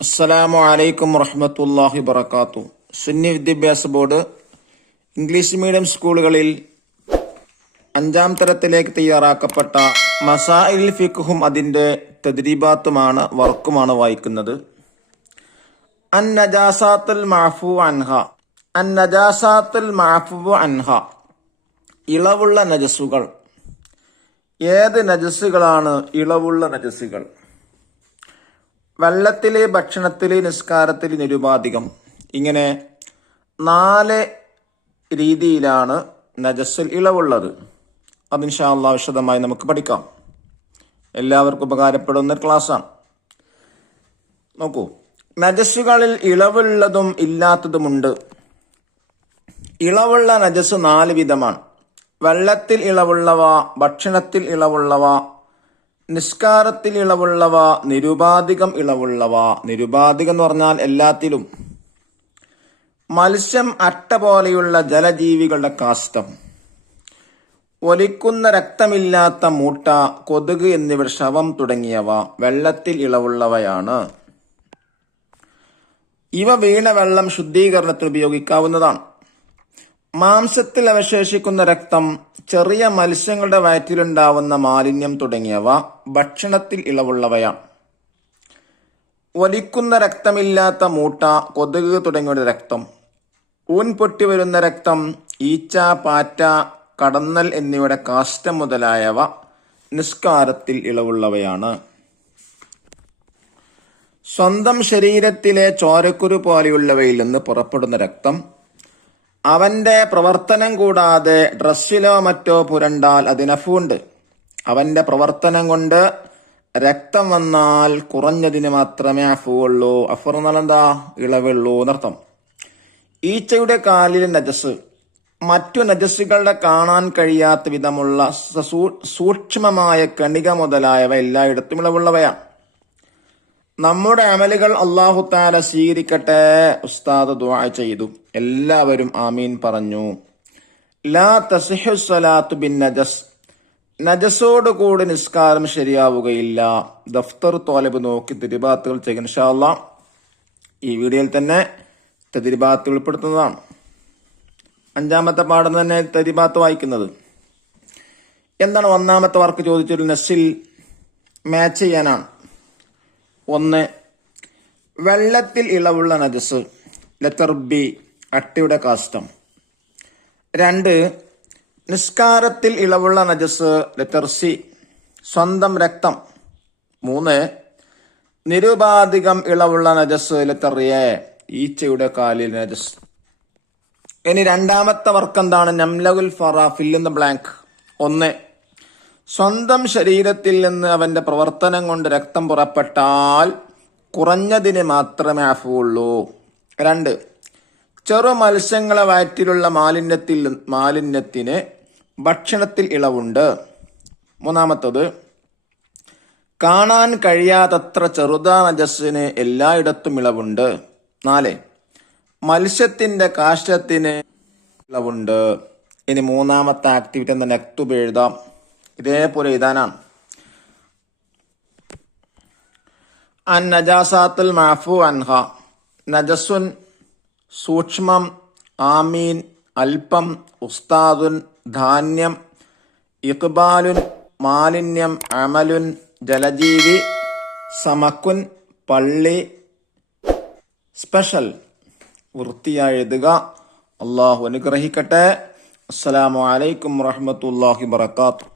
അസ്സലാമു അലൈക്കും വറഹ്മത്തുള്ളാഹി വബറകാതുഹു. സുന്നി വിദ്യാഭ്യാസ ബോർഡ് ഇംഗ്ലീഷ് മീഡിയം സ്കൂളുകളിൽ 5ാം തരത്തിലേക്ക് തയ്യാറാക്കപ്പെട്ട മസാഇൽ ഫിഖ്ഹും അതിൻ്റെ തദ്രീബാത്തുമാണ് വർക്കുമാണ് വായിക്കുന്നത്. അൻ നജാസാത്തുൽ മഅഫൂ അൻഹ. അൻ നജാസാത്തുൽ മഅഫൂ അൻഹ, ഇളവുള്ള നജസുകൾ. ഏത് നജസുകളാണ് ഇളവുള്ള നജസുകൾ? വെള്ളത്തില്, ഭക്ഷണത്തില്, നിസ്കാരത്തില്, നിരുപാധികം. ഇങ്ങനെ 4 രീതിയിലാണ് നജസിൽ ഇളവുള്ളത്. അത് ഇൻഷാ അല്ലാഹ് വിശദമായി നമുക്ക് പഠിക്കാം. എല്ലാവർക്കും ഉപകാരപ്പെടുന്ന ക്ലാസ്സാണ്. നോക്കൂ, നജസുകളിൽ ഇളവുള്ളതും ഇല്ലാത്തതുമുണ്ട്. ഇളവുള്ള നജസ് 4 വിധമാണ്. വെള്ളത്തിൽ ഇളവുള്ളവ, ഭക്ഷണത്തിൽ ഇളവുള്ളവ, നിസ്കാരത്തിൽ ഇളവുള്ളവ, നിരുപാധികം ഇളവുള്ളവ. നിരുപാധികം എന്ന് പറഞ്ഞാൽ എല്ലാത്തിലും. മത്സ്യം, അട്ട പോലെയുള്ള ജലജീവികളുടെ കാഷ്ടം, ഒലിക്കുന്ന രക്തമില്ലാത്ത മൂട്ട, കൊതുക് എന്നിവ, ശവം തുടങ്ങിയവ വെള്ളത്തിൽ ഇളവുള്ളവയാണ്. ഇവ വീണ വെള്ളം ശുദ്ധീകരണത്തിന് ഉപയോഗിക്കാവുന്നതാണ്. മാംസത്തിൽ അവശേഷിക്കുന്ന രക്തം, ചെറിയ മത്സ്യങ്ങളുടെ വയറ്റിലുണ്ടാവുന്ന മാലിന്യം തുടങ്ങിയവ ഭക്ഷണത്തിൽ ഇളവുള്ളവയാണ്. ഒലിക്കുന്ന രക്തമില്ലാത്ത മൂട്ട, കൊതുക് തുടങ്ങിയവയുടെ രക്തം, ഊൻ പൊട്ടി വരുന്ന രക്തം, ഈച്ച, പാറ്റ, കടന്നൽ എന്നിവയുടെ കാഷ്ടം മുതലായവ നിസ്കാരത്തിൽ ഇളവുള്ളവയാണ്. സ്വന്തം ശരീരത്തിലെ ചോരക്കുരു പോലെയുള്ളവയിൽ നിന്ന് പുറപ്പെടുന്ന രക്തം അവന്റെ പ്രവർത്തനം കൂടാതെ ഡ്രസ്സിലോ മറ്റോ പുരണ്ടാൽ അതിനഫുണ്ട്. അവന്റെ പ്രവർത്തനം കൊണ്ട് രക്തം വന്നാൽ കുറഞ്ഞതിന് മാത്രമേ അഫുള്ളൂ. അഫർ എന്നാൽ എന്താ? ഇളവുള്ളൂ എന്നർത്ഥം. ഈച്ചയുടെ കാലിലെ നജസ് മറ്റു നജസുകളുടെ കാണാൻ കഴിയാത്ത വിധമുള്ള സൂക്ഷ്മമായ കണിക മുതലായവ എല്ലായിടത്തും ഇളവുള്ളവയാണ്. നമ്മുടെ അമലുകൾ അല്ലാഹു തആല സ്വീകരിക്കട്ടെ. ഉസ്താദ് ദുആ ചെയ്തു. എല്ലാവരും ആമീൻ പറഞ്ഞു. ലാ തസിഹു സ്വലാത്തു ബിൻ നജസ്. നജസോട് കൂടി നിസ്കാരം ശരിയാവുകയില്ല. ദഫ്തർ തോലബ് നോക്കി തദ്രീബാത്തുകൾ ചെയ്യുക. ഇൻഷാ അല്ലാഹ് ഈ വീഡിയോയിൽ തന്നെ തദ്രീബാത്ത് ഉൾപ്പെടുത്തുന്നതാണ്. 5ാമത്തെ പാഠം തന്നെ തദ്രീബാത്ത് വായിക്കുന്നത്. എന്താണ് 1ാമത്തെ വർക്ക്? ചോദിച്ചൊരു നസിൽ മാച്ച് ചെയ്യാനാണ്. 1, വെള്ളത്തിൽ ഇളവുള്ള നജസ്, ലെറ്റർ ബി, അട്ടയുടെ കാഷ്ടം. 2, നിസ്കാരത്തിൽ ഇളവുള്ള നജസ്, ലെറ്റർ സി, സ്വന്തം രക്തം. 3, നിരുപാധികം ഇളവുള്ള നജസ്, ലെറ്റർ എ, ഈച്ചയുടെ കാലിൽ നജസ്. ഇനി 2ാമത്തെ വർക്ക് എന്താണ്? നംലഉൽ Farah, fill in the blank. 1, സ്വന്തം ശരീരത്തിൽ നിന്ന് അവന്റെ പ്രവർത്തനം കൊണ്ട് രക്തം പുറപ്പെട്ടാൽ കുറഞ്ഞതിന് മാത്രമേ അഫുള്ളൂ. 2, ചെറു മത്സ്യങ്ങളെ വയറ്റിലുള്ള മാലിന്യത്തിന് ഭക്ഷണത്തിൽ ഇളവുണ്ട്. 3ാമത്തത്, കാണാൻ കഴിയാത്തത്ര ചെറുതാ നജസ്സിന് എല്ലായിടത്തും ഇളവുണ്ട്. 4, മത്സ്യത്തിന്റെ കാഷ്ടത്തിന് ഇളവുണ്ട്. ഇനി 3ാമത്തെ ആക്ടിവിറ്റി എന്ന നെക്തുബ് എഴുതാം. ഇതേപോലെ എഴുതാനാണ്. അൻ നജാസാത്തുൽ മഅഫൂ അൻഹ. നജസുൻ സൂക്ഷ്മം, ആമീൻ അല്പം, ഉസ്താദുൻ ധാന്യം, ഇഖ്ബാലുൻ മാലിന്യം, അമലുൻ ജലജീവി, സമക്കുൻ പള്ളി, സ്പെഷ്യൽ. വൃത്തിയായി എഴുതുക. അല്ലാഹു അനുഗ്രഹിക്കട്ടെ. അസ്സലാമു അലൈക്കും വറഹ്മത്തുള്ളാഹി വബറകാതുഹു.